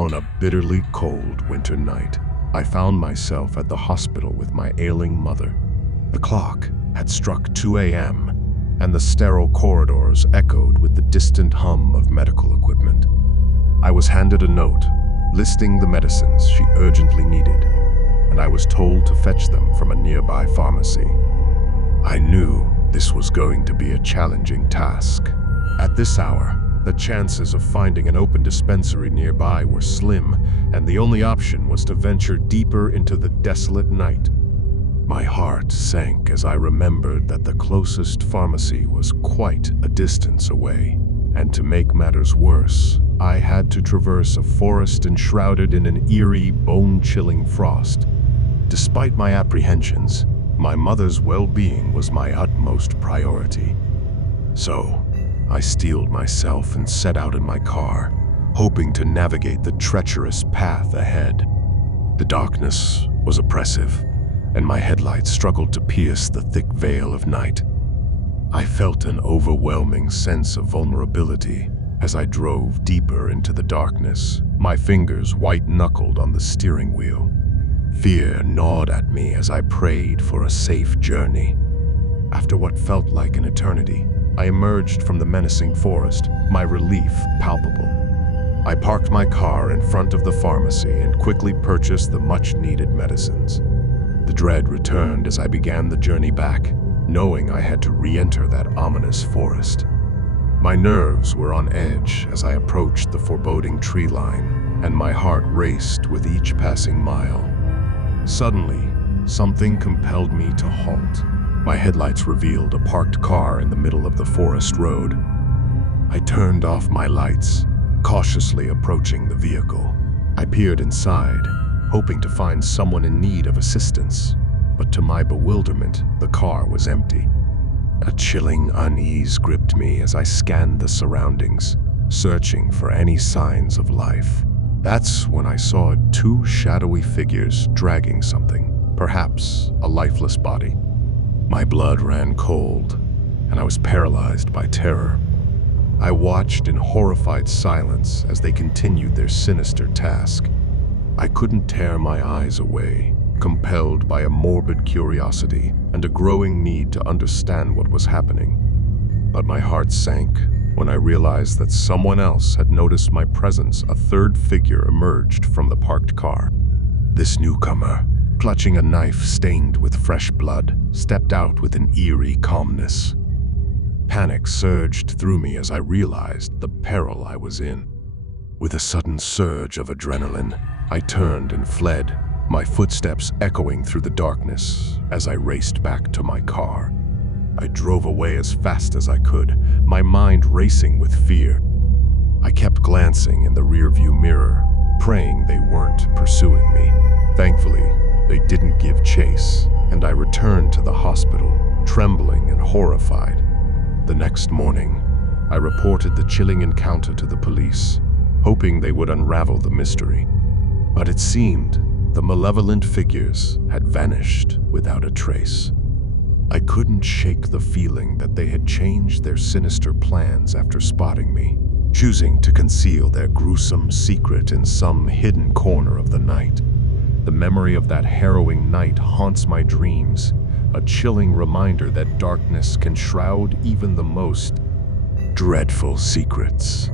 On a bitterly cold winter night, I found myself at the hospital with my ailing mother. The clock had struck 2 a.m., and the sterile corridors echoed with the distant hum of medical equipment. I was handed a note listing the medicines she urgently needed, and I was told to fetch them from a nearby pharmacy. I knew this was going to be a challenging task. At this hour, the chances of finding an open dispensary nearby were slim, and the only option was to venture deeper into the desolate night. My heart sank as I remembered that the closest pharmacy was quite a distance away, and to make matters worse, I had to traverse a forest enshrouded in an eerie, bone-chilling frost. Despite my apprehensions, my mother's well-being was my utmost priority. So, I steeled myself and set out in my car, hoping to navigate the treacherous path ahead. The darkness was oppressive, and my headlights struggled to pierce the thick veil of night. I felt an overwhelming sense of vulnerability as I drove deeper into the darkness, my fingers white-knuckled on the steering wheel. Fear gnawed at me as I prayed for a safe journey. After what felt like an eternity, I emerged from the menacing forest, my relief palpable. I parked my car in front of the pharmacy and quickly purchased the much-needed medicines. The dread returned as I began the journey back, knowing I had to re-enter that ominous forest. My nerves were on edge as I approached the foreboding tree line, and my heart raced with each passing mile. Suddenly, something compelled me to halt. My headlights revealed a parked car in the middle of the forest road. I turned off my lights, cautiously approaching the vehicle. I peered inside, hoping to find someone in need of assistance, but to my bewilderment, the car was empty. A chilling unease gripped me as I scanned the surroundings, searching for any signs of life. That's when I saw 2 shadowy figures dragging something, perhaps a lifeless body. My blood ran cold, and I was paralyzed by terror. I watched in horrified silence as they continued their sinister task. I couldn't tear my eyes away, compelled by a morbid curiosity and a growing need to understand what was happening. But my heart sank when I realized that someone else had noticed my presence. A third figure emerged from the parked car. This newcomer, clutching a knife stained with fresh blood, stepped out with an eerie calmness. Panic surged through me as I realized the peril I was in. With a sudden surge of adrenaline, I turned and fled, my footsteps echoing through the darkness as I raced back to my car. I drove away as fast as I could, my mind racing with fear. I kept glancing in the rearview mirror, praying they weren't pursuing me. Thankfully, they didn't give chase, and I returned to the hospital, trembling and horrified. The next morning, I reported the chilling encounter to the police, hoping they would unravel the mystery. But it seemed the malevolent figures had vanished without a trace. I couldn't shake the feeling that they had changed their sinister plans after spotting me, choosing to conceal their gruesome secret in some hidden corner of the night. The memory of that harrowing night haunts my dreams, a chilling reminder that darkness can shroud even the most dreadful secrets.